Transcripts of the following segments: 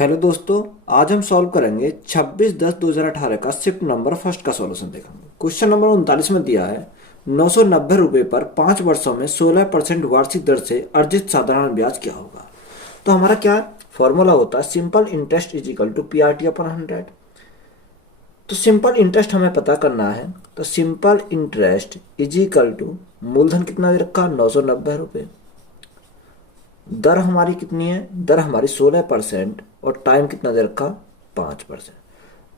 Hello दोस्तों। आज हम सॉल्व करेंगे 26/10/2018 का शिफ्ट नंबर फर्स्ट का सॉल्यूशन देखेंगे। क्वेश्चन नंबर 39 में दिया है 990 रुपये पर 5 वर्षों में 16% वार्षिक दर से अर्जित साधारण ब्याज क्या होगा। तो हमारा क्या फॉर्मूला होता है, simple interest is equal to PRT upon 100। तो सिंपल इंटरेस्ट हमें पता करना है, तो simple interest is equal to मूलधन कितना दे रखा 990 रुपये, दर हमारी कितनी है, दर हमारी 16% और टाइम कितना दे रखा 5%,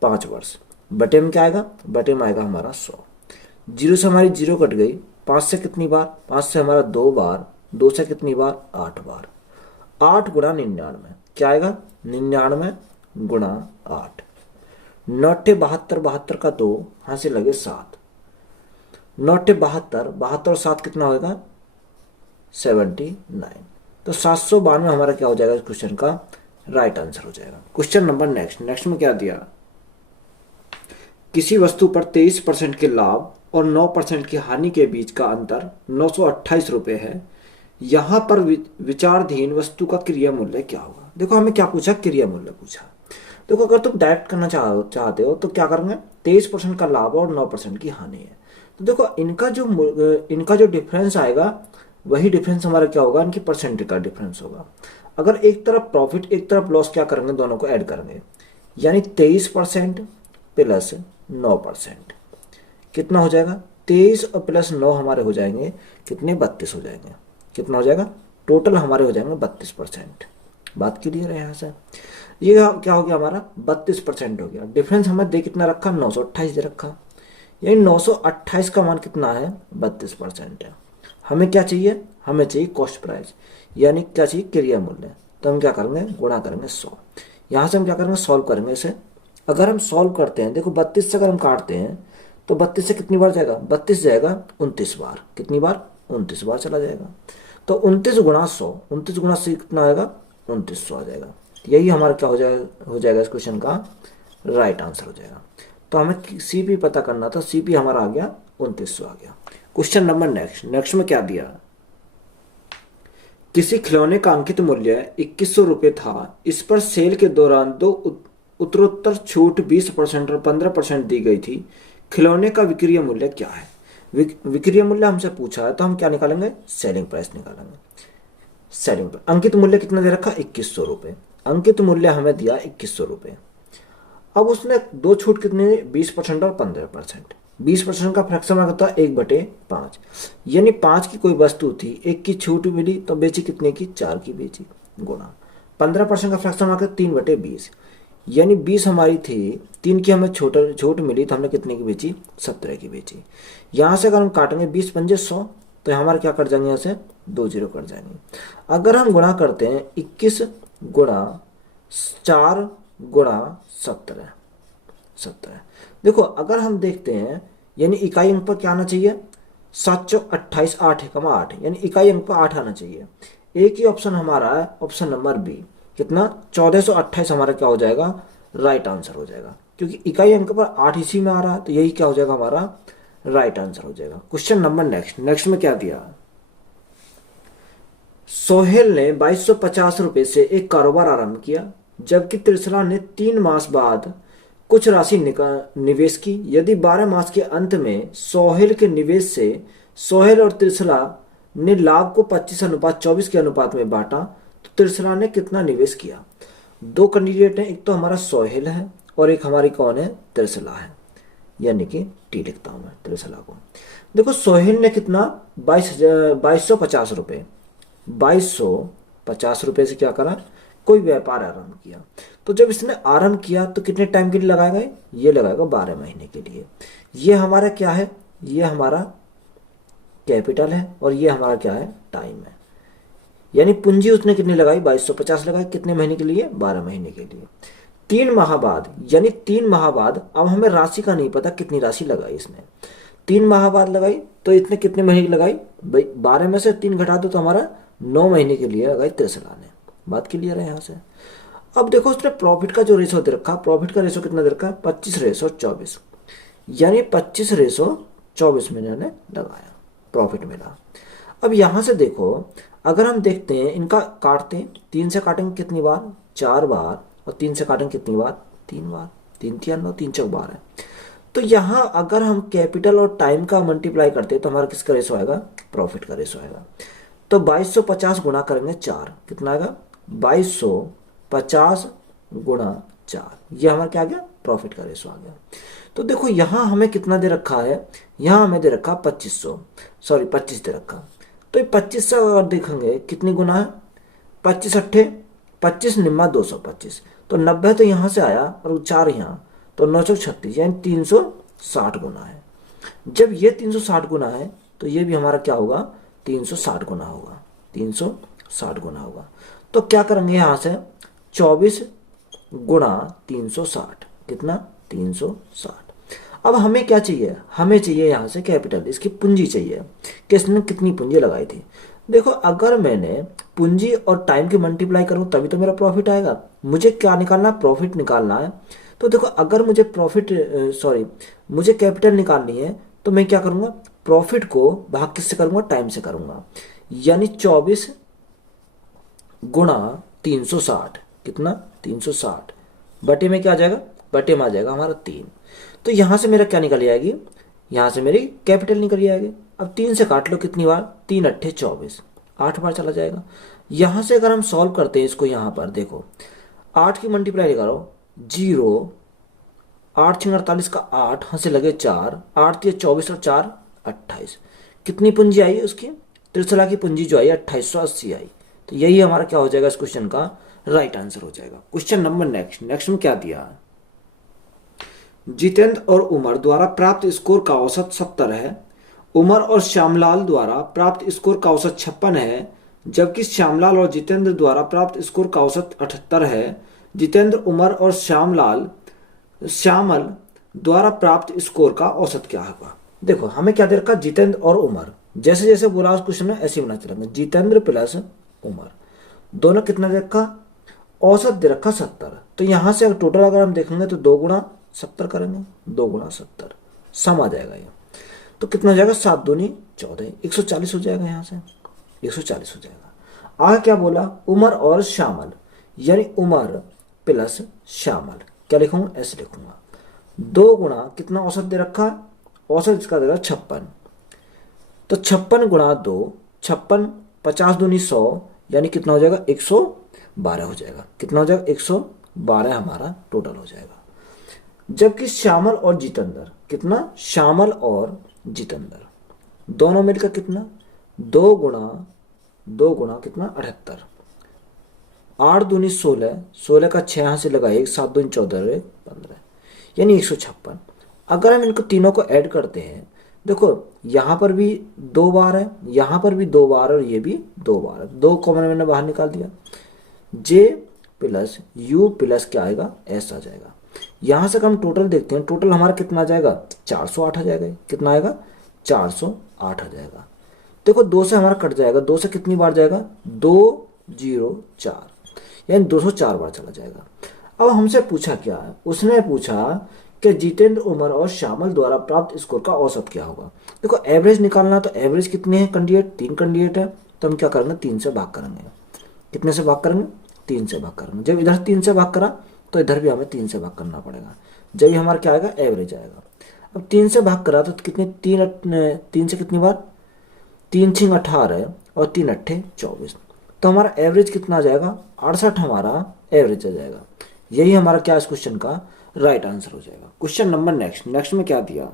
5 वर्ष। बटे में क्या आएगा, बटे में आएगा हमारा 100। जीरो से हमारी जीरो कट गई, 5 से कितनी बार, 5 से हमारा 2 बार, 2 से कितनी बार 8 बार। 8 गुणा 99 क्या आएगा, 99 गुणा 8। 9 72, 72 का 2 यहाँ से लगे 7। 9 72, 72 और 7 कितना होगा 79। तो 792 हमारा क्या हो जाएगा इस क्वेश्चन का राइट आंसर हो जाएगा। क्वेश्चन नंबर नेक्स्ट में क्या दिया, किसी वस्तु पर 23% के लाभ और 9% की हानि के बीच का अंतर 928 रुपये है। यहां पर विचाराधीन वस्तु का क्रिया मूल्य क्या होगा। देखो हमें क्या पूछा, क्रिया मूल्य पूछा। देखो अगर तुम डायरेक्ट करना चाहते हो तो क्या करेंगे, 23% का लाभ और 9% की हानि है। तो देखो इनका जो डिफरेंस आएगा वही डिफरेंस हमारा क्या होगा, इनकी परसेंटेज का डिफरेंस होगा। अगर एक तरफ प्रॉफिट एक तरफ लॉस क्या करेंगे, दोनों को ऐड करेंगे, यानी 23% प्लस 9% कितना हो जाएगा, 23 और प्लस 9 हमारे हो जाएंगे कितने, 32 हो जाएंगे। कितना हो जाएगा, टोटल हमारे हो जाएंगे 32%। बात क्लियर है यहाँ से। ये क्या हो गया हमारा 32% हो गया। डिफरेंस हमें दे कितना रखा, 928 दे रखा, यानी 928 का मान कितना है 32% है। हमें क्या चाहिए, हमें चाहिए कॉस्ट प्राइस, यानी क्या चाहिए क्रिया मूल्य। तो हम क्या करेंगे, गुणा करेंगे 100। यहाँ से हम क्या करेंगे, सॉल्व करेंगे इसे। अगर हम सॉल्व करते हैं, देखो 32 से अगर हम काटते हैं तो 32 से कितनी बार जाएगा, 32 जाएगा 29 बार, कितनी बार 29 बार चला जाएगा। तो 29 गुणा 100, 29 गुणा 100 कितना आएगा 2900 आ जाएगा। यही हमारा क्या हो जाएगा इस क्वेश्चन का राइट आंसर हो जाएगा। तो हमें CP पता करना था, CP हमारा आ गया 2900 आ गया। क्वेश्चन नंबर नेक्स्ट में क्या दिया, किसी खिलौने का अंकित मूल्य 2100 रुपये था। इस पर सेल के दौरान दो उत्तरोत्तर छूट 20% और 15% दी गई थी। खिलौने का विक्रय मूल्य क्या है। विक्रय मूल्य हमसे पूछा है तो हम क्या निकालेंगे, सेलिंग प्राइस निकालेंगे। सेलिंग प्राइस, अंकित मूल्य कितना दे रखा 2100 रुपये, अंकित मूल्य हमें दिया 2100 रुपये। अब उसने दो छूट कितने, 20% और 15%। 20% का फ्रैक्शन में होता है 1/5, यानी 5 की कोई वस्तु थी, 1 की छूट मिली तो बेची कितने की, 4 की बेची, गुणा 15% का फ्रैक्शन में 3/20, यानी 20 हमारी थी, 3 की हमें छूट मिली तो हमने कितने की बेची, 17 की बेची। यहाँ से अगर हम काटेंगे 20 पंजे 100, तो हमारे क्या कट जाएंगे, यहाँ से 2 जीरो कट जाएंगे। अगर हम गुणा करते हैं 21 गुणा 4 गुणा 17, देखो अगर हम देखते हैं, यानी इकाई अंक पर क्या आना चाहिए, 728 8 एकम 8, यानी इकाई अंक पर 8 आना चाहिए। एक ही ऑप्शन हमारा है, ऑप्शन नंबर बी, कितना 1428 हमारा क्या हो जाएगा राइट आंसर हो जाएगा, क्योंकि इकाई अंक पर 8 इसी में आ रहा है, तो यही क्या हो जाएगा हमारा राइट आंसर हो जाएगा। क्वेश्चन नंबर नेक्स्ट में क्या दिया, सोहेल ने 2250 रुपये से एक कारोबार आरंभ किया, जबकि त्रिशला ने 3 मास बाद कुछ राशि निवेश की। यदि 12 मास के अंत में सोहेल के निवेश से सोहेल और त्रिशला ने लाभ को 25:24 के अनुपात में बांटा, तो त्रिशला ने कितना निवेश किया। दो कैंडिडेट हैं, एक तो हमारा सोहेल है और एक हमारी कौन है, त्रिशला है, यानी कि टी लिखता हूं मैं त्रिशला को। देखो सोहेल ने कितना 2250 रुपये, 2250 रुपये से क्या करा, कोई व्यापार आरंभ किया। तो जब इसने आरंभ किया तो कितने टाइम के लिए लगाएगा, ये लगाएगा 12 महीने के लिए। ये हमारा क्या है, ये हमारा कैपिटल है और ये हमारा क्या है, टाइम है। यानी पूंजी उसने कितनी लगाई, 2250 लगाई, कितने महीने के लिए, 12 महीने के लिए। 3 माह बाद, यानी 3 माह बाद, अब हमें राशि का नहीं पता कितनी राशि लगाई इसने। 3 माह बाद लगाई तो इतने कितने महीने की लगाई, 12 में से 3 घटा दो तो हमारा 9 महीने के लिए लगाई त्रिशला ने। बात क्लियर है यहाँ से। अब देखो उसने प्रॉफिट का जो रेशो दे रखा, प्रॉफिट का रेशो कितना दे रखा, 25:24, यानी 25:24 में इन्होंने लगाया, प्रॉफिट मिला। अब यहां से देखो, अगर हम देखते हैं इनका काटते हैं, 3 से काटेंगे कितनी बार, 4 बार, और 3 से काटेंगे कितनी बार, 3 बार, 3 3 9, 3 चौक 12। तो यहाँ अगर हम कैपिटल और टाइम का मल्टीप्लाई करते हैं तो हमारा किसका रेशो आएगा, प्रॉफिट का रेशो आएगा। तो 2250 गुणा करेंगे 4, कितना आएगा, 2250 गुणा 4, ये हमारा क्या आ गया, प्रॉफिट का रेशो आ गया। तो देखो यहाँ हमें कितना दे रखा है, यहाँ हमें दे रखा 2500, सॉरी 25 दे रखा। तो ये 25 से अगर देखेंगे कितनी गुना है, 25 अट्ठे 25 निम्मा 225, तो 90 तो यहाँ से आया और 4 यहाँ, तो 936 यानी 360 गुना है। जब ये 360 गुना है तो ये भी हमारा क्या होगा, 360 गुना होगा, 360 गुना होगा। तो क्या करेंगे यहाँ से 24 गुणा 360, कितना, 360। अब हमें क्या चाहिए, हमें चाहिए यहाँ से कैपिटल, इसकी पूंजी चाहिए कि इसने कितनी पूंजी लगाई थी। देखो अगर मैंने पूंजी और टाइम की मल्टीप्लाई करूँ तभी तो मेरा प्रॉफिट आएगा। मुझे क्या निकालना है, प्रॉफिट निकालना है। तो देखो अगर मुझे मुझे कैपिटल निकालनी है तो मैं क्या करूँगा, प्रॉफिट को भाग किससे करूँगा, टाइम से करूँगा। यानी 24 गुणा 360, कितना, 360 बटे में क्या आ जाएगा, बटे में आ जाएगा हमारा 3। तो यहाँ से मेरा क्या निकल आएगी, यहाँ से मेरी कैपिटल निकल आएगी। अब 3 से काट लो कितनी बार, 3 अट्ठे 24, 8 बार चला जाएगा। यहाँ से अगर हम सॉल्व करते हैं इसको, यहाँ पर देखो 8 की मल्टीप्लाई करो, 0, 8 6 48 का 8, हाँ से लगे 4, 8 3 24 और 4 28, कितनी पूंजी आई उसकी, त्रिशला की पूंजी जो आई 2880 आई। तो यही हमारा क्या हो जाएगा इस क्वेश्चन का राइट आंसर हो जाएगा। क्वेश्चन नंबर नेक्स्ट में क्या दिया, जितेंद्र और उमर द्वारा प्राप्त स्कोर का औसत 70 है। उमर और श्यामलाल द्वारा प्राप्त स्कोर का औसत 56 है, जबकि श्यामलाल और जितेंद्र द्वारा प्राप्त स्कोर का औसत 78 है। जितेंद्र, उमर और श्यामल द्वारा प्राप्त स्कोर का औसत क्या होगा। देखो हमें क्या दे रखा, जितेंद्र और उमर, जैसे जैसे बोला उस क्वेश्चन में ऐसे ही बना चलेंगे। जितेंद्र प्लस उमर दोनों कितना दे रखा, औसत दे रखा 70। तो यहां से टोटल अगर हम देखेंगे तो 2 गुणा 70 करेंगे, 2 गुणा 70 सम आ जाएगा ये। तो कितना हो जाएगा, 7 दूनी 14, 140 हो जाएगा, यहाँ से 140 हो जाएगा। आगे क्या बोला, उमर और श्यामल, यानी उमर प्लस श्यामल, क्या लिखूंगा, ऐसे लिखूंगा। 2 गुणा कितना औसत दे रखा है, औसत इसका दे रहा 56, तो 56 गुणा 2, 56, 50 दूनी 100, यानी कितना हो जाएगा, 112 हो जाएगा। कितना हो जाएगा, 112 हमारा टोटल हो जाएगा। जबकि श्यामल और जितेंद्र, कितना, श्यामल और जितेंद्र दोनों मिलकर कितना, 2 गुणा कितना 78, 8 दूनी 16, 16 का 6 यहाँ से लगा 1, 7 दूनी 14, 15, यानी 156। अगर हम इनको तीनों को ऐड करते हैं, देखो यहाँ पर भी 2 बार है, यहाँ पर भी 2 बार और ये भी 2 बार है, 2 कॉमन मैंने बाहर निकाल दिया। जे प्लस यू प्लस क्या आएगा, एस आ जाएगा। यहाँ से हम टोटल देखते हैं, टोटल हमारा कितना आ जाएगा, 408 आ जाएगा। कितना आएगा, 408 आ जाएगा। देखो 2 से हमारा कट जाएगा, 2 से कितनी बार जाएगा, 204, यानी 204 बार चला जाएगा। अब हमसे पूछा क्या है, उसने पूछा कि जितेंद्र, उमर और श्यामल द्वारा प्राप्त स्कोर का औसत क्या होगा। देखो एवरेज निकालना, तो एवरेज कितने हैं कैंडिडेट, 3 कैंडिडेट है, तो हम क्या करेंगे, 3 से भाग करेंगे। कितने से भाग करेंगे, 3 से भाग करेंगे। जब इधर 3 से भाग करा तो इधर भी हमें 3 से भाग करना पड़ेगा, जब ये हमारा क्या आएगा, एवरेज आएगा। अब 3 से भाग करा तो कितने, 3 से कितनी बार, 3 6 18 और 3 अट्ठे 24, तो हमारा एवरेज कितना आ जाएगा, 68 हमारा एवरेज आ जाएगा। यही हमारा क्या इस क्वेश्चन का राइट आंसर हो जाएगा। क्वेश्चन नंबर नेक्स्ट में क्या दिया,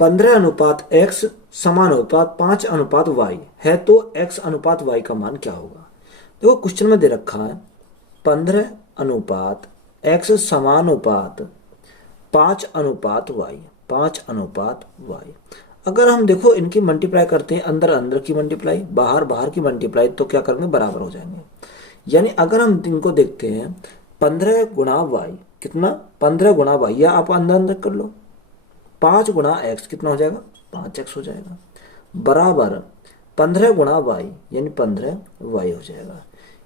15:x समानुपात 5:y है तो x अनुपात y का मान क्या होगा। देखो क्वेश्चन में दे रखा है 15:x समानुपात 5:y, 5:y। अगर हम देखो इनकी मल्टीप्लाई करते हैं, अंदर अंदर की मल्टीप्लाई, बाहर बाहर की मल्टीप्लाई, तो क्या करेंगे, बराबर हो जाएंगे। यानी अगर हम इनको देखते हैं 15 गुणा y, कितना, 15 गुणा y, या आप अंदर अंदर कर लो, 5 गुणा x कितना हो जाएगा, 5x हो जाएगा, बराबर 15 गुणा y यानी 15y हो जाएगा।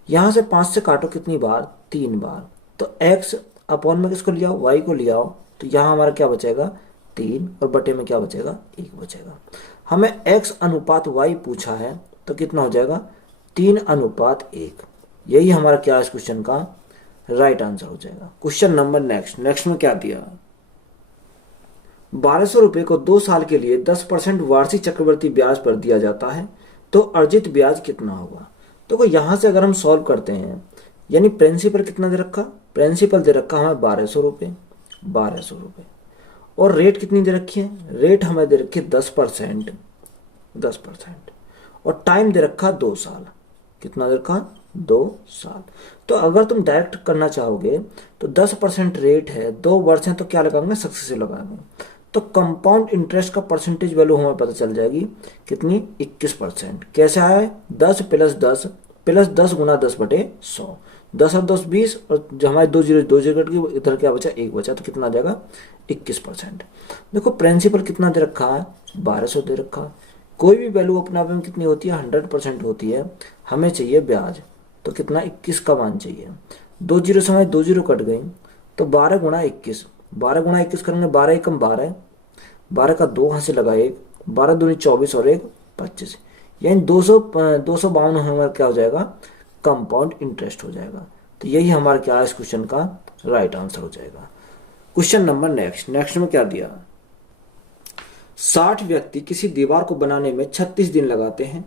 यहाँ से 5 से काटो कितनी बार, 3 बार, तो x अपॉन में किसको लिया, y को लिया हो, तो यहाँ हमारा क्या बचेगा, 3, और बटे में क्या बचेगा, 1 बचेगा। हमें x अनुपात y पूछा है, तो कितना हो जाएगा, 3:1। यही हमारा क्या इस क्वेश्चन का राइट आंसर हो जाएगा। क्वेश्चन नंबर नेक्स्ट में क्या दिया, 1200 रुपये को 2 साल के लिए 10% वार्षिक चक्रवृद्धि ब्याज पर दिया जाता है, तो अर्जित ब्याज कितना होगा। तो यहां से अगर हम सॉल्व करते हैं, यानी प्रिंसिपल कितना दे रखा, प्रिंसिपल दे रखा हमें 1200 रुपये, 1200 रुपये, और रेट कितनी दे रखी है, रेट हमें दे रखी है 10%, 10%, और टाइम दे रखा 2 साल, कितना दे रखा, 2 साल। तो अगर तुम डायरेक्ट करना चाहोगे तो 10% रेट है, 2 वर्ष है, तो क्या लगाएंगे, सक्सेसिव लगाएंगे। तो कंपाउंड इंटरेस्ट का परसेंटेज वैल्यू हमें पता चल जाएगी कितनी, 21%। कैसे आया है, 10 प्लस 10 गुना 10/100, 10 और 10 20, और जो हमारे 2 जीरो 2 जीरो कट गई, इधर क्या बचा, 1 बचा, तो कितना आ जाएगा, 21%। देखो प्रिंसिपल कितना दे रखा है, 1200 दे रखा। कोई भी वैल्यू अपने आप में कितनी होती है, 100% होती है। हमें चाहिए ब्याज, तो कितना, 21 का मान चाहिए। 2 जीरो समय 2 जीरो कट गई, तो 12 गुना 21, 12 गुना 21 करेंगे, 12 एकम 12, 12 का 2 हाथ से लगा 1, 12 दूनी 24 और 1 25, यानी 252 हमारा क्या हो जाएगा, कंपाउंड इंटरेस्ट हो जाएगा। तो यही हमारा क्या है, इस क्वेश्चन का राइट आंसर हो जाएगा। क्वेश्चन नंबर नेक्स्ट में क्या दिया, 60 व्यक्ति किसी दीवार को बनाने में 36 दिन लगाते हैं।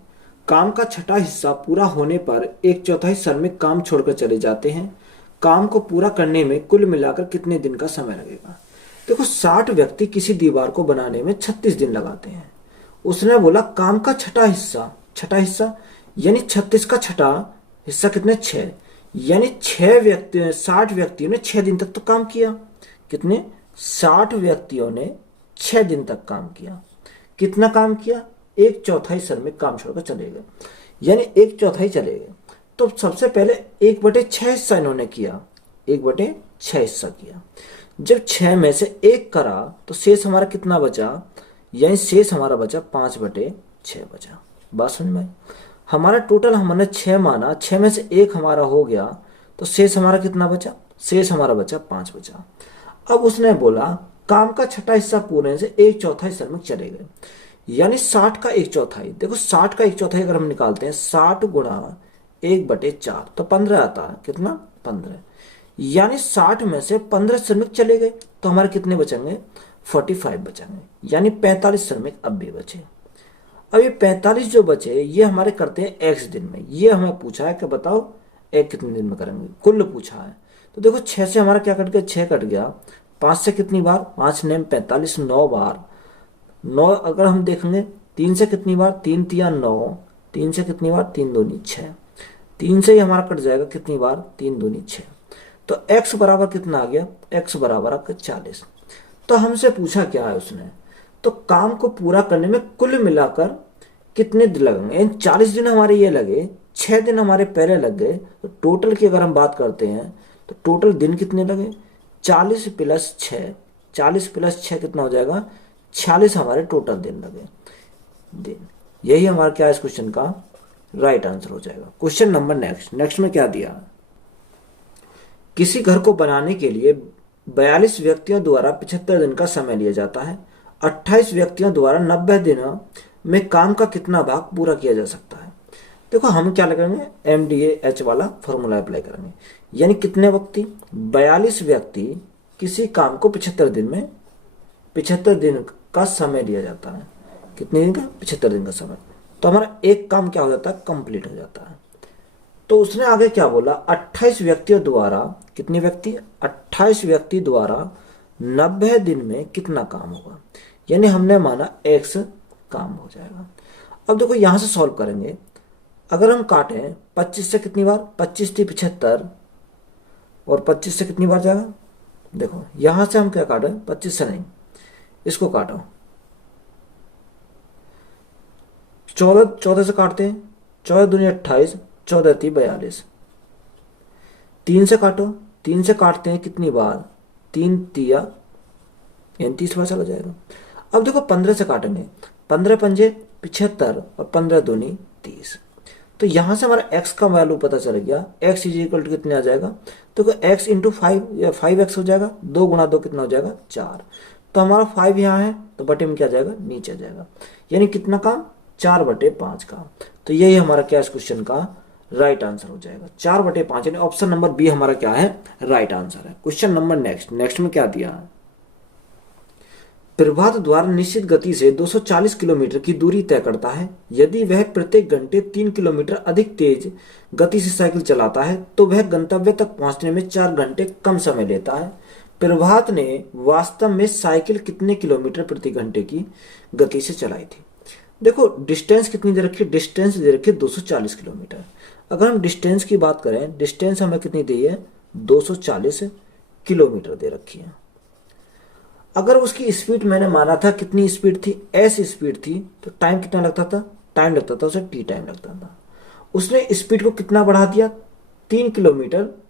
काम का छठा हिस्सा पूरा होने पर 1/4 श्रमिक काम छोड़कर चले जाते हैं। काम को पूरा करने में कुल मिलाकर कितने दिन का समय लगेगा। देखो 60 व्यक्ति किसी दीवार को बनाने में 36 दिन लगाते हैं। उसने बोला काम का छठा हिस्सा यानी 36 का छठा हिस्सा कितने, 6, यानी 60 व्यक्तियों ने 6 दिन तक तो काम किया। कितने, 60 व्यक्तियों ने 6 दिन तक काम किया। कितना काम किया, 1/4 श्रमिक काम छोड़कर चले गए, यानी 1/4 चले गए। तो सबसे पहले 1/6 हिस्सा इन्होंने किया, 1/6 हिस्सा किया। जब 6 में से 1 करा तो शेष हमारा कितना बचा, यानी शेष हमारा बचा 5/6 बचा। बात समझ में आई। हमारा टोटल हमने 6 माना, 6 में से 1 हमारा हो गया, तो शेष हमारा कितना बचा, शेष हमारा बचा 5 बचा। अब उसने बोला काम का छठा हिस्सा पूरे से 1/4 श्रमिक चले गए, यानी 60 का 1/4। देखो 60 का 1/4 अगर हम निकालते हैं, 60 गुणा 1/4 तो 15 आता है, कितना, 15, यानी 60 में से 15 श्रमिक चले गए, तो हमारे कितने बचेंगे, 45 बचेंगे, यानी 45 श्रमिक अब भी बचे। अब ये 45 जो बचे ये हमारे करते हैं x दिन में। ये हमें पूछा है कि बताओ एक कितने दिन में करेंगे, कुल पूछा है। तो देखो 6 से हमारा क्या कट गया, 6 कट गया, 5 से कितनी बार, 5 ने 45, 9 बार, 9 अगर हम देखेंगे 3 से कितनी बार, 3 तिया 9, 3 से कितनी बार, 3 दूनी 6, 3 से ही हमारा कट जाएगा कितनी बार, 3 दूनी 6। तो x बराबर कितना आ गया, x बराबर आपका 40। तो हमसे पूछा क्या है उसने, तो काम को पूरा करने में कुल मिलाकर कितने दिन लगेंगे। 40 दिन हमारे ये लगे, 6 दिन हमारे पहले लग गए, तो टोटल की अगर हम बात करते हैं तो टोटल दिन कितने लगे, 40 प्लस 6, 40 प्लस 6 कितना हो जाएगा, 46 हमारे टोटल दिन लगे दिन। यही हमारा क्या इस क्वेश्चन का राइट आंसर हो जाएगा। क्वेश्चन नंबर नेक्स्ट में क्या दिया, किसी घर को बनाने के लिए 42 व्यक्तियों द्वारा 75 दिन का समय लिया जाता है। 28 व्यक्तियों द्वारा 90 दिनों में काम का कितना भाग पूरा किया जा सकता है। देखो हम क्या लगाएंगे, MDAH वाला फॉर्मूला अप्लाई करेंगे, यानी कितने व्यक्ति, 42 व्यक्ति किसी काम को 75 दिन में, 75 दिन का समय लिया जाता है। कितने दिन का, 75 दिन का समय। तो हमारा एक काम क्या हो जाता है, कंप्लीट हो जाता है। तो उसने आगे क्या बोला, 28 व्यक्तियों द्वारा, कितने व्यक्ति, 28 व्यक्ति द्वारा 90 दिन में कितना काम होगा, यानी हमने माना x काम हो जाएगा। अब देखो यहां से सॉल्व करेंगे, अगर हम काटें 25 से कितनी बार, 25 थी 75, और 25 से कितनी बार जाएगा, देखो यहां से हम क्या काटे, 25 से नहीं, इसको काटो, 14 से काटते हैं, 14 दूनी 28, 14 थी 42, 3 से काटो, 3 से काटते हैं कितनी बार, 3 तिया, यानी 30 बार चला जाएगा। अब देखो 15 से काटेंगे, 15 पंजे 75 और 15 दूनी 30। तो यहां से हमारा x का वैल्यू पता चल गया, x इज इक्वल टू कितने आ जाएगा, तो x इंटू 5 या 5x हो जाएगा, 2 गुणा 2 कितना हो जाएगा, 4। तो हमारा 5 यहाँ है, तो बटे में क्या जाएगा, नीचे जाएगा, यानी कितना काम, 4/5 का। तो यही हमारा क्या इस क्वेश्चन का राइट आंसर हो जाएगा। 4/5 यानी ऑप्शन नंबर बी हमारा क्या है, राइट आंसर है। क्वेश्चन नंबर नेक्स्ट में क्या दिया है, प्रभात द्वारा निश्चित गति से 240 किलोमीटर की दूरी तय करता है। यदि वह प्रत्येक घंटे 3 किलोमीटर अधिक तेज गति से साइकिल चलाता है तो वह गंतव्य तक पहुंचने में 4 घंटे कम समय लेता है। प्रभात ने वास्तव में साइकिल कितने किलोमीटर प्रति घंटे की गति से चलाई थी। देखो डिस्टेंस कितनी दे रखी है, डिस्टेंस दे रखी है 240 किलोमीटर। अगर हम डिस्टेंस की बात करें, डिस्टेंस हमें कितनी दी है, 240 किलोमीटर दे रखी है। अगर उसकी स्पीड मैंने माना था, कितनी स्पीड थी, एस स्पीड थी, तो टाइम कितना लगता था, टाइम लगता था उसे टी टाइम लगता था। उसने स्पीड को कितना बढ़ा दिया, 3 किलोमीटर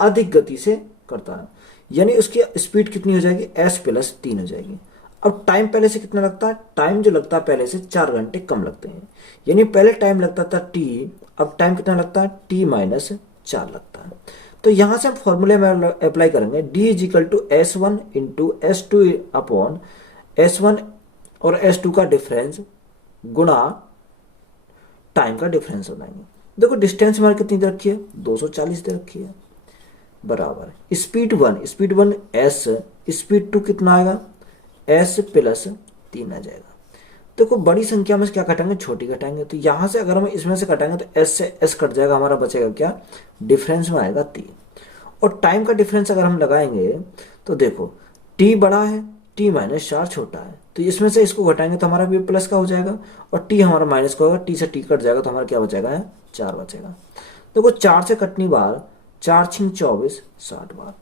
अधिक गति से करता है, यानी उसकी स्पीड कितनी हो जाएगी, एस प्लस 3 हो जाएगी। अब टाइम पहले से कितना लगता है, टाइम जो लगता है पहले से 4 घंटे कम लगते हैं, यानी पहले टाइम लगता था टी, अब टाइम कितना लगता है, टी माइनस 4 लगता है। तो यहां से हम फॉर्मूले में अप्लाई करेंगे, D is equal to S1 into S2 upon S1 और S2 का डिफरेंस गुणा टाइम का डिफरेंस हो जाएंगे। देखो डिस्टेंस हमारी कितनी दे रखी है, 240 दे रखी है, बराबर स्पीड 1 S, स्पीड 2 कितना आएगा, S प्लस 3 आ जाएगा। देखो बड़ी संख्या में से क्या घटाएंगे, छोटी घटाएंगे, तो यहां से अगर हम इसमें से घटाएंगे तो S से S कट जाएगा, हमारा बचेगा क्या, डिफरेंस में आएगा 3। और टाइम का डिफरेंस अगर हम लगाएंगे तो देखो T बड़ा है, T माइनस 4 छोटा है, तो इसमें से इसको घटाएंगे तो हमारा भी प्लस का हो जाएगा, और T हमारा माइनस का होगा, T से T कट जाएगा तो हमारा क्या बचेगा, 4 बचेगा। देखो 4 से कटनी बार, 4 छिंग 24, 60 बार।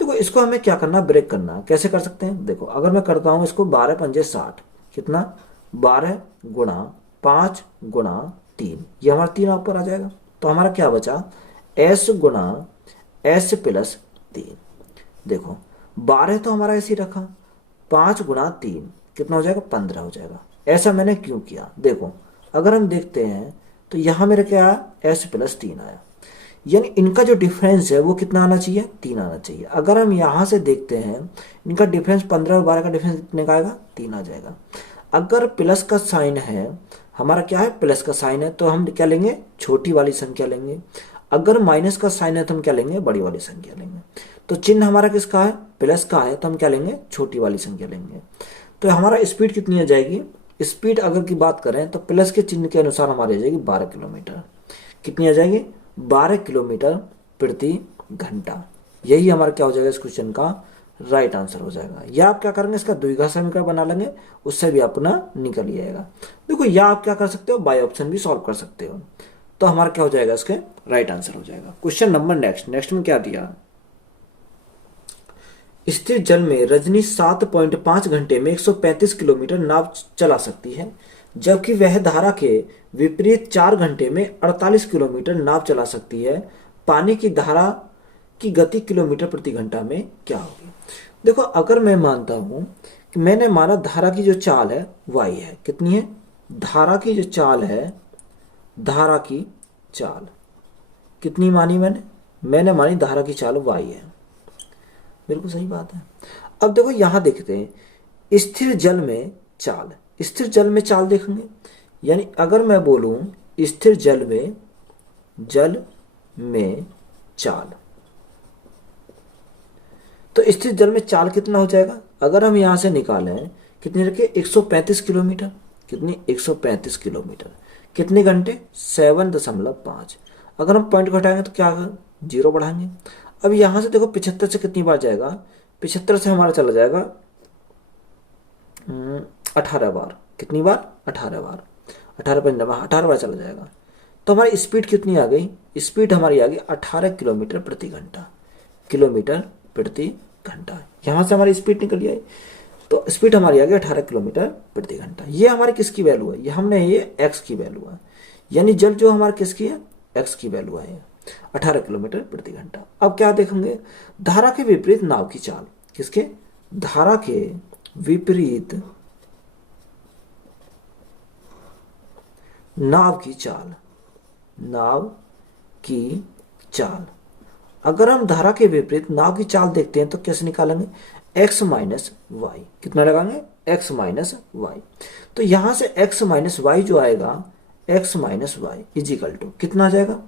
देखो इसको हमें क्या करना, ब्रेक करना। कैसे कर सकते हैं, देखो अगर मैं करता हूं इसको 12 पंजे 60, कितना, 12 गुणा 5 गुणा 3, ये हमारा 3 ऊपर आ जाएगा। तो हमारा क्या बचा, S गुणा S प्लस 3। देखो 12 तो हमारा ऐसे ही रखा, 5 गुणा 3 कितना हो जाएगा, 15 हो जाएगा। ऐसा मैंने क्यों किया, देखो अगर हम देखते हैं तो यहां मेरा क्या आया, S प्लस 3 आया, यानी इनका जो डिफरेंस है वो कितना आना चाहिए, 3 आना चाहिए। अगर हम यहां से देखते हैं इनका डिफरेंस 15 और 12 का डिफरेंस कितने का आएगा, 3 आ जाएगा। अगर प्लस का साइन है, हमारा क्या है, प्लस का साइन है, तो हम क्या लेंगे, छोटी वाली संख्या लेंगे। अगर माइनस का साइन है तो हम क्या लेंगे, बड़ी वाली संख्या लेंगे। तो चिन्ह हमारा किसका है, प्लस का है, तो हम क्या लेंगे, छोटी वाली संख्या लेंगे। तो हमारा स्पीड कितनी आ जाएगी, स्पीड अगर की बात करें तो प्लस के चिन्ह के अनुसार हमारी आ जाएगी 12 किलोमीटर। कितनी आ जाएगी, 12 किलोमीटर प्रति घंटा। यही हमारा क्या हो जाएगा, इस क्वेश्चन का राइट आंसर हो जाएगा। या आप क्या करेंगे, इसका द्विघात समीकरण बना लेंगे, उससे भी अपना निकल ही आएगा। देखो या आप क्या कर सकते हो, बाय ऑप्शन भी सॉल्व कर सकते हो, तो हमारा क्या हो जाएगा, इसके राइट आंसर हो जाएगा। क्वेश्चन नंबर नेक्स्ट में क्या दिया, स्थिर जल में रजनी 7.5 घंटे में 135 किलोमीटर नाव चला सकती है, जबकि वह धारा के विपरीत 4 घंटे में 48 किलोमीटर नाव चला सकती है। पानी की धारा की गति किलोमीटर प्रति घंटा में क्या होगी। देखो अगर मैं मानता हूं कि मैंने माना धारा की जो चाल है y है, कितनी है, धारा की जो चाल है, धारा की चाल कितनी मानी मैंने मानी धारा की चाल y है, बिल्कुल सही बात है। अब देखो यहां देखते हैं स्थिर जल में चाल, स्थिर जल में चाल देखेंगे, यानी अगर मैं बोलूं स्थिर जल में चाल, तो स्थिर जल में चाल कितना हो जाएगा, अगर हम यहां से निकालें कितनी रखे, 135 किलोमीटर, कितनी, 135 किलोमीटर, कितने घंटे, 7.5। अगर हम पॉइंट घटाएंगे तो क्या होगा, 0 बढ़ाएंगे। अब यहां से देखो 75 से कितनी बार जाएगा, 75 से हमारा चला जाएगा 18 बार, कितनी बार, 18 बार, 18 बार चला जाएगा। तो हमारी स्पीड कितनी आ गई, स्पीड हमारी आ गई 18 किलोमीटर प्रति घंटा, किलोमीटर प्रति घंटा। यहां से हमारी स्पीड निकल आई, तो स्पीड हमारी आ गई 18 किलोमीटर प्रति घंटा। ये हमारी किसकी वैल्यू है, ये हमने, ये एक्स की वैल्यू है, यानी जल जो हमारे किसकी है, एक्स की वैल्यू है 18 किलोमीटर प्रति घंटा। अब क्या देखेंगे, धारा के विपरीत नाव की चाल, किसके, धारा के विपरीत नाव की चाल, नाव की चाल। अगर हम धारा के विपरीत नाव की चाल देखते हैं तो कैसे निकालेंगे, x माइनस वाई, कितना लगाएंगे, x माइनस वाई। तो यहां से x माइनस वाई जो आएगा, X minus Y is equal to कितना आ जाएगा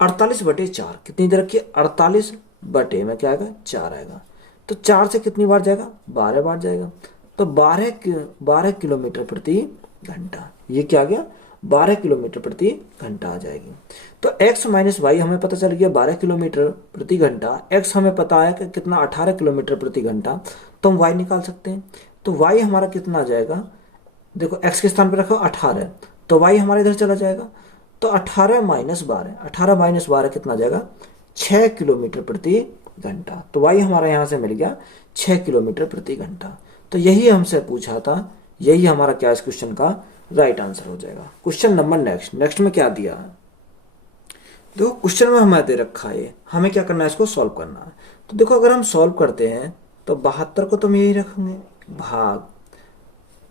48/4। कितनी देर की 48 बटे में क्या आएगा 4 आएगा। तो 4 से कितनी बार जाएगा 12 बार जाएगा। तो 12 किलोमीटर प्रति घंटा, ये क्या आ गया 12 किलोमीटर प्रति घंटा आ जाएगी। तो x माइनस वाई हमें पता चल गया 12 किलोमीटर प्रति घंटा, x हमें पता है कि कितना 18 किलोमीटर प्रति घंटा, तो हम y निकाल सकते हैं। तो y हमारा कितना आ जाएगा, देखो x के स्थान पर रखो 18, तो y हमारा इधर चला जाएगा। तो 18 माइनस 12, 18 माइनस 12 कितना आ जाएगा 6 किलोमीटर प्रति घंटा। तो y हमारा यहाँ से मिल गया 6 किलोमीटर प्रति घंटा। तो यही हमसे पूछा था, यही हमारा क्या इस क्वेश्चन का राइट आंसर हो जाएगा। क्वेश्चन नंबर नेक्स्ट में क्या दिया है, देखो क्वेश्चन में हमें दे रखा है, हमें क्या करना है इसको सॉल्व करना है। तो देखो अगर हम सॉल्व करते हैं तो 72 को तो हम यही रखेंगे भाग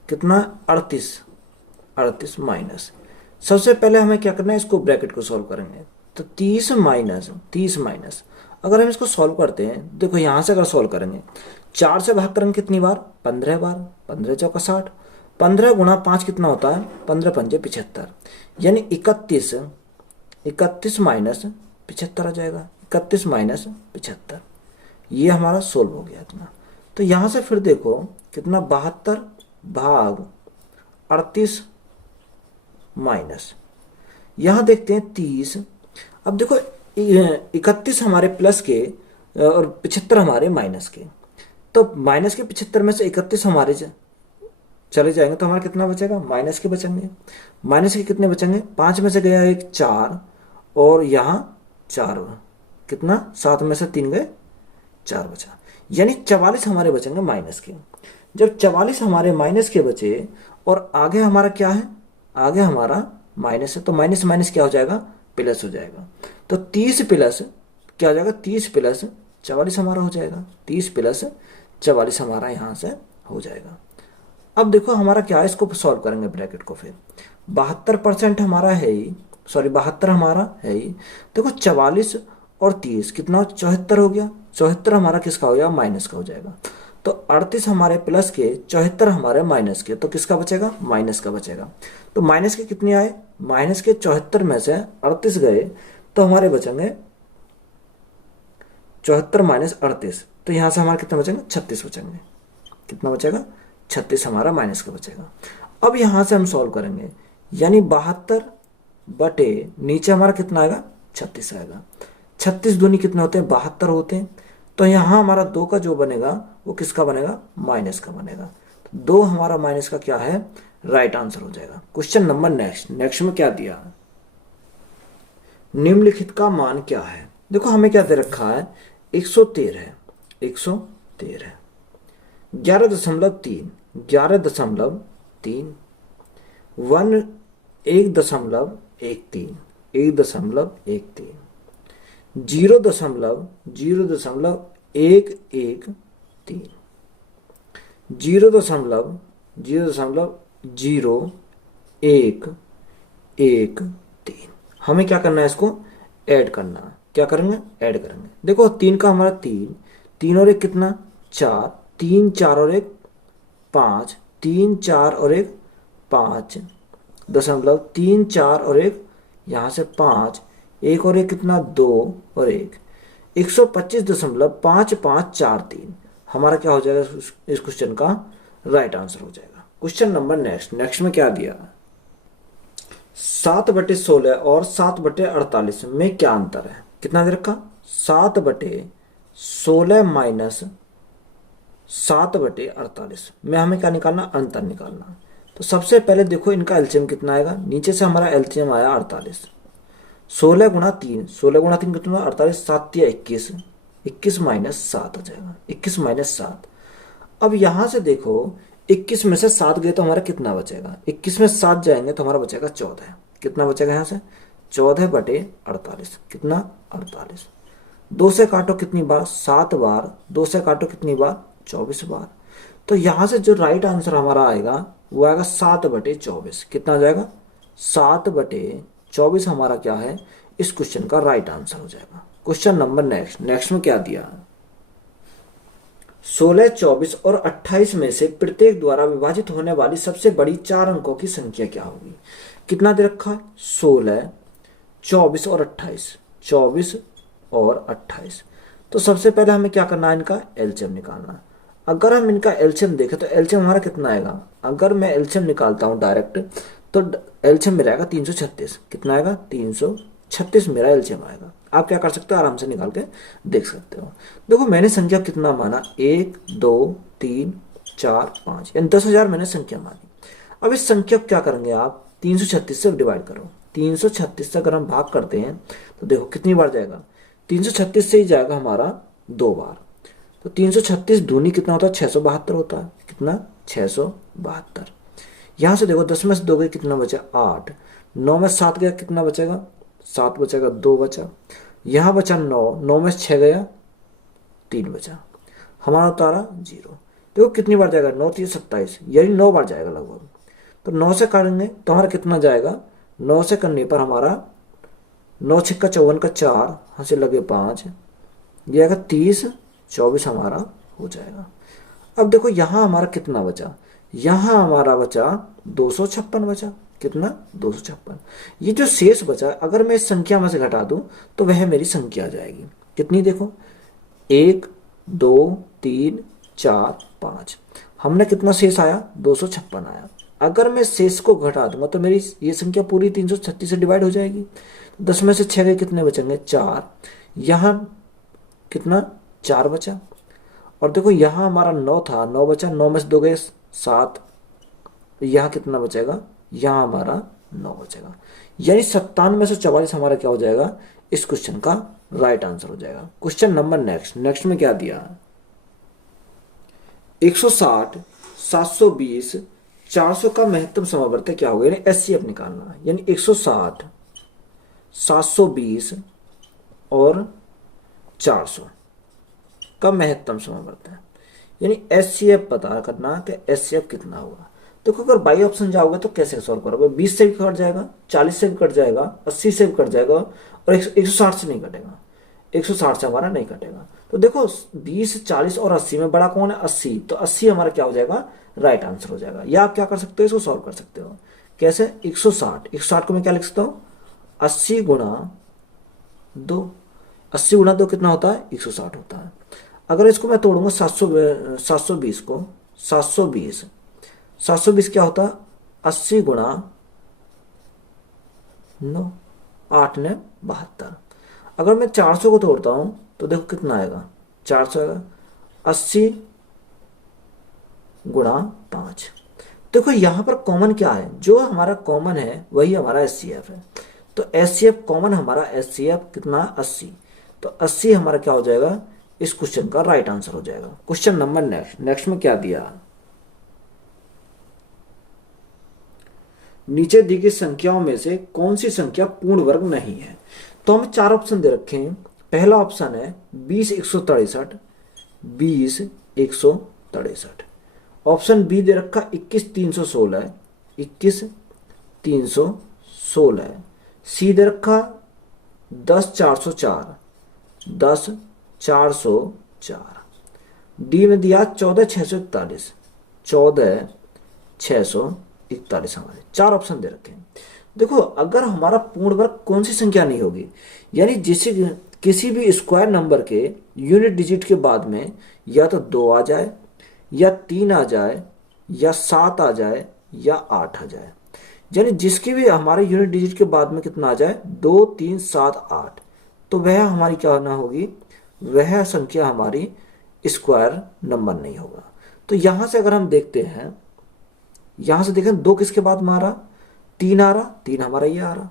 कितना 38 माइनस, सबसे पहले हमें क्या करना है इसको ब्रैकेट को सॉल्व करेंगे। तो 30 माइनस अगर हम इसको सॉल्व करते हैं, देखो यहां से अगर सॉल्व करेंगे 4 से भाग करेंगे कितनी बार 15 बार, 15 चौका 60, 15 गुणा 5 कितना होता है 15 पंजे 75, यानी 31 माइनस 75 आ जाएगा, 31 माइनस 75, ये हमारा सोल्व हो गया इतना। तो यहां से फिर देखो कितना 72 भाग 38 माइनस, यहां देखते हैं 30। अब देखो 31 हमारे प्लस के और 75 हमारे माइनस के, तो माइनस के 75 में से 31 हमारे चले जाएंगे तो हमारा कितना बचेगा माइनस के बचेंगे। माइनस के कितने बचेंगे 5 में से गया एक 4 और यहाँ 4 कितना 7 में से 3 गए 4 बचा, यानी 44 हमारे बचेंगे माइनस के। जब 44 हमारे माइनस के बचे और आगे हमारा क्या है, आगे हमारा माइनस है, तो माइनस माइनस क्या हो जाएगा प्लस हो जाएगा। तो 30 प्लस क्या हो जाएगा 30 प्लस 44 हमारा हो जाएगा, 30 प्लस 44 हमारा यहाँ से हो जाएगा। अब देखो हमारा क्या है, इसको सॉल्व करेंगे ब्रैकेट को, फिर 72% हमारा है ही, सॉरी 72 हमारा है ही। देखो 44 और 30 कितना 74 हो गया, 74 हमारा किसका हो गया माइनस का हो जाएगा। तो 38 हमारे प्लस के 74 हमारे माइनस के, तो किसका बचेगा माइनस का बचेगा। तो माइनस के कितने आए, माइनस के 74 में से 38 गए तो हमारे बचेंगे 74 माइनस 38, तो यहां से हमारे कितना बचेंगे 36 बचेंगे। कितना बचेगा 36 हमारा माइनस का बचेगा। अब यहां से हम सॉल्व करेंगे, यानी 72 बटे नीचे हमारा कितना आएगा 36 आएगा। 36 दूनी कितने होते हैं 72 होते हैं, तो यहाँ हमारा 2 का जो बनेगा वो किसका बनेगा माइनस का बनेगा। तो 2 हमारा माइनस का क्या है राइट आंसर हो जाएगा। क्वेश्चन नंबर नेक्स्ट में क्या दिया, निम्नलिखित का मान क्या है। देखो हमें क्या दे रखा है 113 11.3 1 1.13 0.0113 0.00113। हमें क्या करना है इसको ऐड करना है, क्या करेंगे ऐड करेंगे। देखो 3 का हमारा 3 और 1 कितना 4, 3 4 और 1 5, 3 4 और 1 5.3 4 और 1 यहाँ से 5, 1 और 1 कितना 2 और 1 125.5543 हमारा क्या हो जाएगा इस क्वेश्चन का राइट आंसर हो जाएगा। क्वेश्चन नंबर नेक्स्ट में क्या दिया 7/16 और 7/48 में क्या अंतर है, कितना दे रखा 7/16 माइनस 7/48 में हमें क्या निकालना अंतर निकालना। तो सबसे पहले देखो इनका एलसीएम कितना आएगा, नीचे से हमारा एलसीएम आया 48, 16 गुणा 3 कितना 48, 7 या 21, 21 माइनस 7 आ जाएगा, 21 माइनस 7। अब यहां से देखो 21 में से 7 गए तो हमारा कितना बचेगा, 21 में 7 जाएंगे तो हमारा बचेगा 14। कितना बचेगा यहाँ से 14/48 कितना 48। 2 से काटो कितनी बार 7 बार, 2 से काटो कितनी बार 24 बार। तो यहां से जो राइट आंसर हमारा आएगा वो आएगा 7/24। कितना आ जाएगा 7/24 हमारा क्या है इस क्वेश्चन का राइट आंसर हो जाएगा। क्वेश्चन नंबर नेक्स्ट में क्या दिया 16, 24 और 28 में से प्रत्येक द्वारा विभाजित होने वाली सबसे बड़ी 4 अंकों की संख्या क्या होगी। कितना दे रखा है, 16, 24 और 28, 24 और 28। तो सबसे पहले हमें क्या करना है, इनका एलसीएम निकालना है। अगर हम इनका एलसीएम देखें तो एलसीएम हमारा कितना आएगा, अगर मैं एलसीएम निकालता हूँ डायरेक्ट तो एलसीएम मेरा आएगा 336। कितना आएगा, 336 मेरा एलसीएम आएगा। आप क्या कर सकते हो, आराम से निकाल के देख सकते हो। देखो मैंने संख्या कितना माना, 1 2 3 4 5, यानी 10,000 मैंने संख्या मानी। अब इस संख्या को क्या करेंगे आप, 336 से डिवाइड करो। 336 से अगर हम भाग करते हैं तो देखो कितनी बार जाएगा, 336 से ही जाएगा हमारा 2 बार। तो 336 दूनी कितना होता है, 672 होता है। कितना, 672। यहां से देखो 10 में से 2 गए, कितना बचा, 8। 9 में 7 गया, कितना बचेगा, 7 बचेगा, 2 बचा। यहां बचा 9, 9 में से 6 गया, 3 बचा। हमारा उतारा 0। देखो कितनी बार जाएगा, 9 3 27, यानी 9 बार जाएगा लगभग। तो 9 से करेंगे तो हमारा कितना जाएगा, 9 से करने पर हमारा 9 6 54 का 4, यहाँ से लगे 5, ये आएगा 30, 24 हमारा हो जाएगा। अब देखो यहाँ हमारा कितना बचा, यहाँ हमारा बचा 256 बचा। कितना, 256। ये जो शेष बचा अगर मैं इस संख्या में से घटा दूं तो वह मेरी संख्या आ जाएगी। कितनी, देखो 1 2 3 4 5, हमने कितना शेष आया, 256 आया। अगर मैं शेष को घटा दूंगा तो मेरी ये संख्या पूरी 336 से डिवाइड हो जाएगी। 10 में से 6 गए, कितने बचेंगे, 4। यहाँ कितना, 4 बचा। और देखो यहाँ हमारा 9 था, 9 बचा, 9 में से 2 गए 7, यहाँ कितना बचेगा, यहाँ हमारा 9 बचेगा। यानी 57 में से 44 हमारा क्या हो जाएगा, इस क्वेश्चन का राइट आंसर हो जाएगा। क्वेश्चन नंबर नेक्स्ट में क्या दिया, 160 720 400 का महत्तम समावर्तक क्या होगा, यानी एचसीएफ निकालना। यानी 160 720 और 400 का महत्तम समावर्तक, यानी एचसीएफ पता करना कि एचसीएफ कितना होगा। देखो अगर बाई ऑप्शन जाओगे तो कैसे सॉल्व करोगे, 20 से भी कट जाएगा, 40 से भी कट जाएगा, 80 से भी कट जाएगा और 160 से नहीं कटेगा। 160 से हमारा नहीं कटेगा। तो देखो 20 40 और 80 में बड़ा कौन है, 80। तो 80 हमारा क्या हो जाएगा, राइट आंसर हो जाएगा। या आप क्या कर सकते हो, इसको सॉल्व कर सकते हो। कैसे, 160 को मैं क्या लिख सकता हूँ, 80 गुणा 2। 80 गुणा 2 कितना होता है, 160 होता है। अगर इसको मैं तोड़ूंगा 720 को, 720 क्या होता है, 80 गुणा 9, 8 ने 72। अगर मैं 400 को तोड़ता हूं तो देखो कितना आएगा, 400 आएगा, 80 गुणा 5। देखो यहां पर कॉमन क्या है, जो हमारा कॉमन है वही हमारा एचसीएफ है। तो एचसीएफ कॉमन हमारा एचसीएफ कितना, 80। तो 80 हमारा क्या हो जाएगा, इस क्वेश्चन का राइट आंसर हो जाएगा। क्वेश्चन नंबर नेक्स्ट में क्या दिया, नीचे दी गई संख्याओं में से कौन सी संख्या पूर्ण वर्ग नहीं है। तो हमें 4 ऑप्शन दे रखे हैं। पहला ऑप्शन है 20 163, 20 163। ऑप्शन बी दे रखा 21 316, 21 316 है। सी दे रखा 10 404, 10 404। डी में दिया 14 641, 14 641। हमारे 4 ऑप्शन दे रखे हैं। देखो अगर हमारा पूर्ण वर्ग कौन सी संख्या नहीं होगी, यानी जिसे किसी भी स्क्वायर नंबर के यूनिट डिजिट के बाद में या तो 2 आ जाए, या 3 आ जाए, या 7 आ जाए, या 8 आ जाए, यानी जिसकी भी हमारे यूनिट डिजिट के बाद में कितना आ जाए, 2 3 7 8, तो वह हमारी क्या ना होगी, वह संख्या हमारी स्क्वायर नंबर नहीं होगा। तो यहां से अगर हम देखते हैं, यहां से देखें 2 किसके बाद में आ रहा, 3 आ रहा, 3 हमारा ये आ रहा।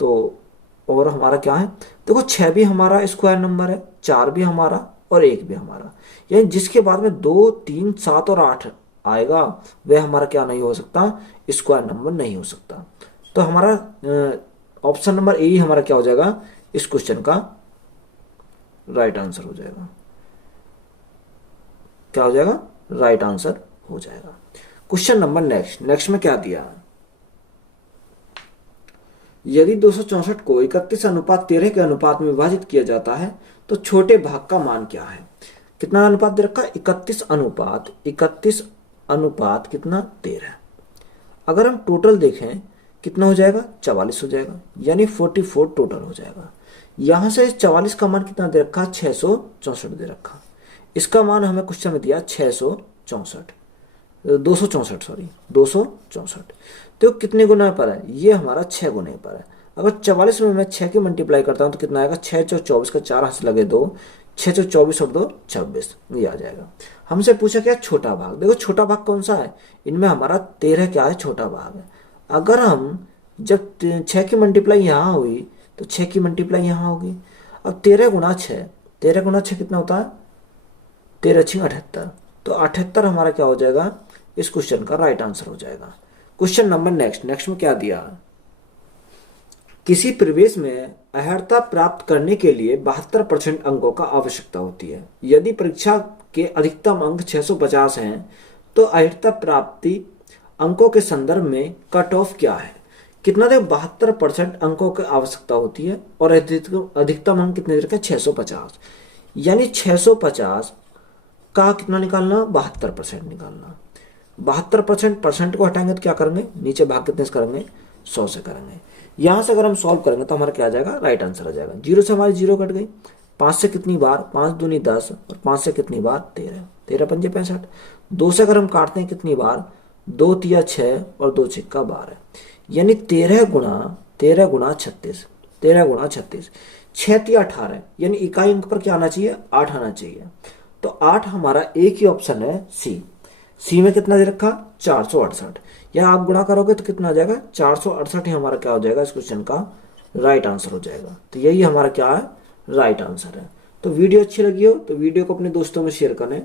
तो और हमारा क्या है, देखो 6 भी हमारा स्क्वायर नंबर है, 4 भी हमारा और 1 भी हमारा, यानी जिसके बाद में 2 3 7 और 8 आएगा वह हमारा क्या नहीं हो सकता, स्क्वायर नंबर नहीं हो सकता। तो हमारा ऑप्शन नंबर ए ही हमारा क्या हो जाएगा, इस क्वेश्चन का राइट आंसर हो जाएगा। क्या हो जाएगा, राइट आंसर हो जाएगा। क्वेश्चन नंबर नेक्स्ट में क्या दिया, यदि 264 को 31:13 के अनुपात में विभाजित किया जाता है तो छोटे भाग का मान क्या है। कितना अनुपात दे रखा है, 31 अनुपात कितना 13। अगर हम टोटल देखें कितना हो जाएगा, 44 हो जाएगा, यानी 44 टोटल हो जाएगा। यहां से 44 का मान कितना दे रखा, 664 दे रखा। इसका मान हमें क्वेश्चन में दिया 664, 264, सॉरी 264। तो कितने गुना पर है, ये हमारा 6 गुने पर है। अगर 44 में मैं 6 की मल्टीप्लाई करता हूं तो कितना आएगा, 6 चौ 24 का 4 हाथ से लगे 2, 6 चौ 24 और 2 26, ये आ जाएगा। हमसे पूछा क्या, छोटा भाग। देखो छोटा भाग कौन सा है, इनमें हमारा 13 क्या है, छोटा भाग है। अगर हम जब 6 की मल्टीप्लाई यहाँ हुई तो 6 की मल्टीप्लाई यहाँ होगी। अब 13 गुना 6, 13 गुना 6 कितना होता है, 13 6 78। तो 78 हमारा क्या हो जाएगा, इस क्वेश्चन का राइट आंसर हो जाएगा। क्वेश्चन नंबर नेक्स्ट में क्या दिया, किसी प्रवेश में अर्हता प्राप्त करने के लिए 72% अंकों का आवश्यकता होती है। यदि परीक्षा के अधिकतम अंक 650 हैं तो अर्हता प्राप्ति अंकों के संदर्भ में कट ऑफ क्या है। कितना दे, 72% अंकों की आवश्यकता होती है और अधिकतम अंक कितने दे, 650, यानी 650 का कितना निकालना, 72% निकालना। 72% परसेंट को हटाएंगे तो क्या करेंगे, नीचे भाग कितने से करेंगे, 100 से करेंगे। यहां से अगर हम सॉल्व करेंगे तो हमारा क्या आ जाएगा, राइट आंसर आ जाएगा। 0 से हमारी 0 कट गई, 5 से कितनी बार, 5 दूनी 10 और 5 से कितनी बार, 13, 13 पंजे 65। 2 से अगर हम काटते हैं कितनी बार, 2 तिया 6 और 2 छिक्का 12, यानी 13 गुना 36, 13 गुना 36, 6 तिया 18, यानी इकाई अंक पर क्या आना चाहिए, 8 आना चाहिए। तो 8 हमारा एक ही ऑप्शन है, सी में कितना दे रखा, 468। या आप गुणा करोगे तो कितना आ जाएगा, 468 ही हमारा क्या हो जाएगा, इस क्वेश्चन का राइट आंसर हो जाएगा। तो यही हमारा क्या है, राइट आंसर है। तो वीडियो अच्छी लगी हो तो वीडियो को अपने दोस्तों में शेयर करें।